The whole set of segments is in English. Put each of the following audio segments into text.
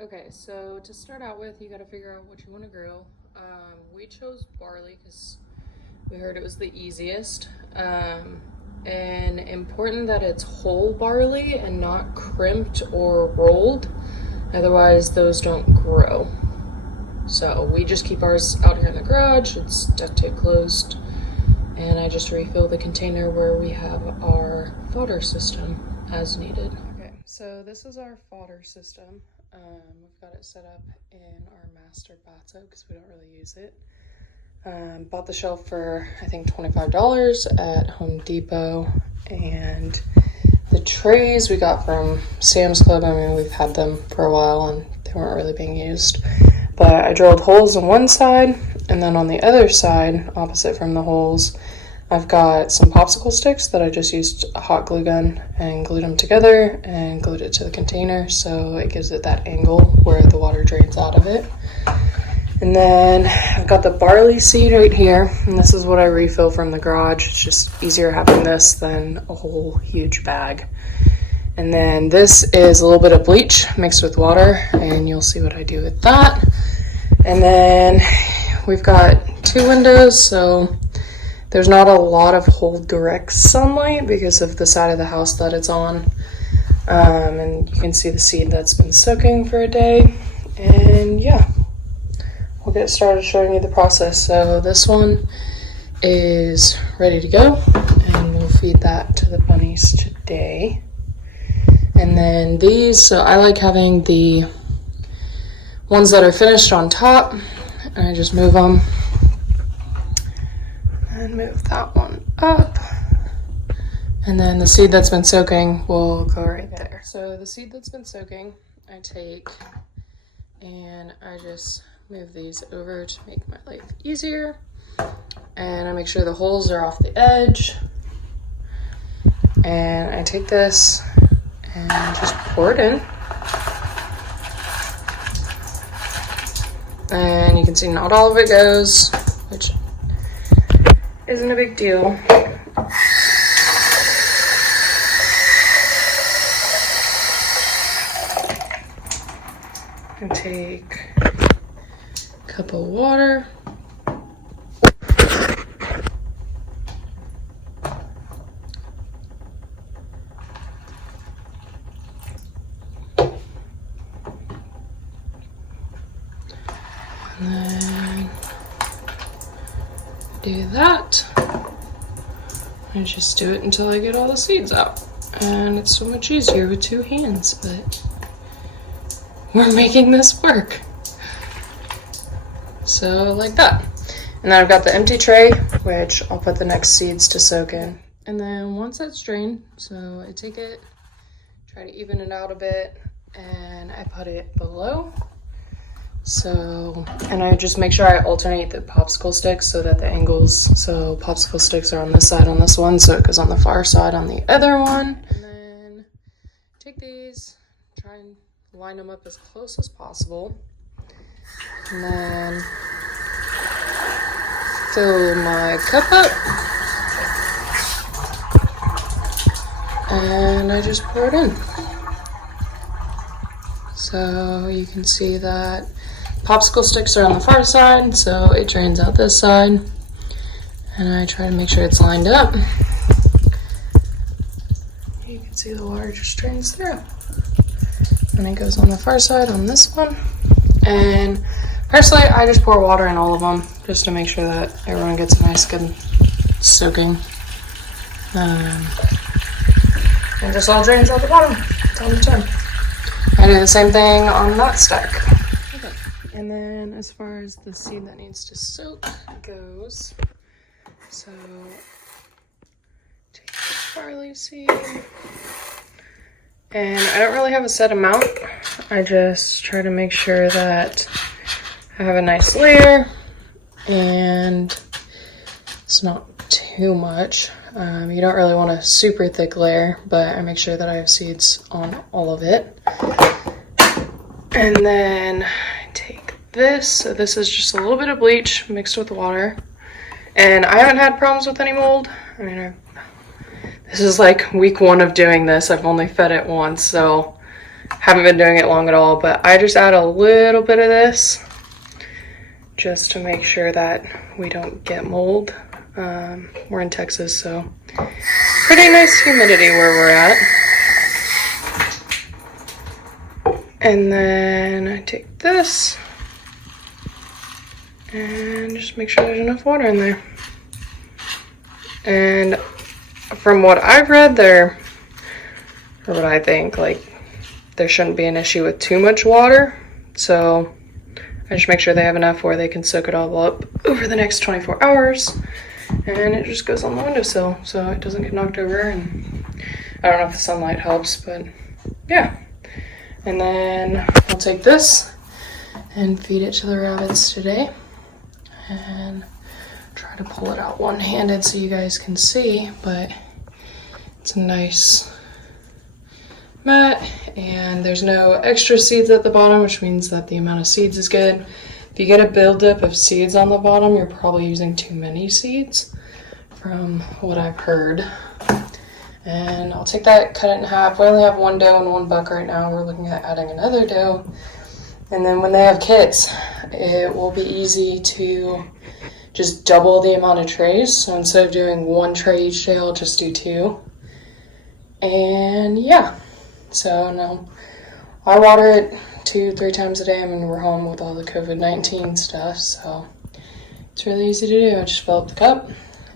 Okay, so to start out with, you got to figure out what you want to grow. We chose barley because we heard it was the easiest. And important that it's whole barley and not crimped or rolled. Otherwise, those don't grow. So we just keep ours out here in the garage. It's duct tape closed. And I just refill the container where we have our fodder system as needed. Okay, so this is our fodder system. We've got it set up in our master bathtub because we don't really use it. Bought the shelf for I think $25 at Home Depot, and the trays we got from Sam's Club. I mean, we've had them for a while and they weren't really being used, but I drilled holes on one side, and then on the other side, opposite from the holes, I've got some popsicle sticks that I just used a hot glue gun and glued them together and glued it to the container so it gives it that angle where the water drains out of it. And then I've got the barley seed right here, and this is what I refill from the garage. It's just easier having this than a whole huge bag. And then this is a little bit of bleach mixed with water, and you'll see what I do with that. And then we've got 2 windows, so there's not a lot of whole direct sunlight because of the side of the house that it's on. And you can see the seed that's been soaking for a day. And yeah, we'll get started showing you the process. So this one is ready to go, and we'll feed that to the bunnies today. And then these, so I like having the ones that are finished on top, and I just move them. And move that one up. And then the seed that's been soaking will go right there. So the seed that's been soaking, I take and I just move these over to make my life easier. And I make sure the holes are off the edge. And I take this and just pour it in. And you can see not all of it goes, which isn't a big deal. And take a cup of water. And then do that. I just do it until I get all the seeds out. And it's so much easier with 2 hands, but we're making this work. So like that. And then I've got the empty tray, which I'll put the next seeds to soak in. And then once that's drained, so I take it, try to even it out a bit, and I put it below. So, and I just make sure I alternate the popsicle sticks so that the angles, so popsicle sticks are on this side on this one, so it goes on the far side on the other one. And then take these, try and line them up as close as possible. And then fill my cup up. And I just pour it in. So you can see that popsicle sticks are on the far side, so it drains out this side. And I try to make sure it's lined up. You can see the water just drains through. And it goes on the far side on this one. And personally, I just pour water in all of them just to make sure that everyone gets a nice good soaking. And just all drains out the bottom. Time to turn. I do the same thing on that stack. Okay. And then as far as the seed that needs to soak goes, so take the barley seed. And I don't really have a set amount. I just try to make sure that I have a nice layer and it's not too much. You don't really want a super thick layer, but I make sure that I have seeds on all of it. And then I take this. So this is just a little bit of bleach mixed with water. And I haven't had problems with any mold. I mean, this is like week 1 of doing this. I've only fed it once, so Haven't been doing it long at all, but I just add a little bit of this just to make sure that we don't get mold. We're in Texas, so pretty nice humidity where we're at. And then I take this and just make sure there's enough water in there. And from what I've read there, or what I think, like, there shouldn't be an issue with too much water. So I just make sure they have enough where they can soak it all up over the next 24 hours. And it just goes on the windowsill so it doesn't get knocked over. And I don't know if the sunlight helps, but yeah. And then I'll take this and feed it to the rabbits today. And try to pull it out one-handed so you guys can see, but it's a nice mat, and there's no extra seeds at the bottom, which means that the amount of seeds is good. If you get a buildup of seeds on the bottom, you're probably using too many seeds from what I've heard. And I'll take that, cut it in half. We only have one doe and one buck right now. We're looking at adding another doe. And then when they have kids, it will be easy to just double the amount of trays. So instead of doing one tray each day, I'll just do two. And yeah, so now I water it 2-3 times a day. I mean, we're home with all the COVID-19 stuff, so it's really easy to do. I just fill up the cup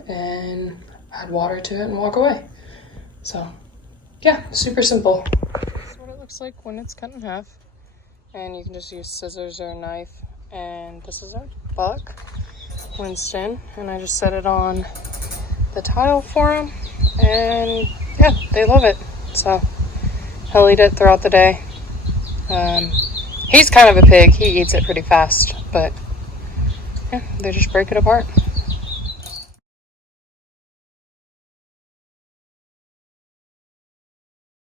and add water to it and walk away. So yeah, super simple. This is what it looks like when it's cut in half. And you can just use scissors or a knife. And this is our buck, Winston. And I just set it on the tile for him. And yeah, they love it. So he'll eat it throughout the day. He's kind of a pig. He eats it pretty fast. But yeah, they just break it apart.